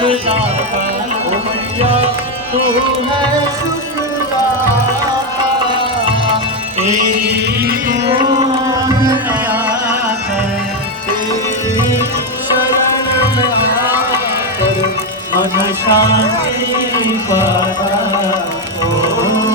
सुखदाता ओ मैया तू है सुखदाता तेरी गोद में आकर तेरी शरण में आकर मन शांति पाता ओ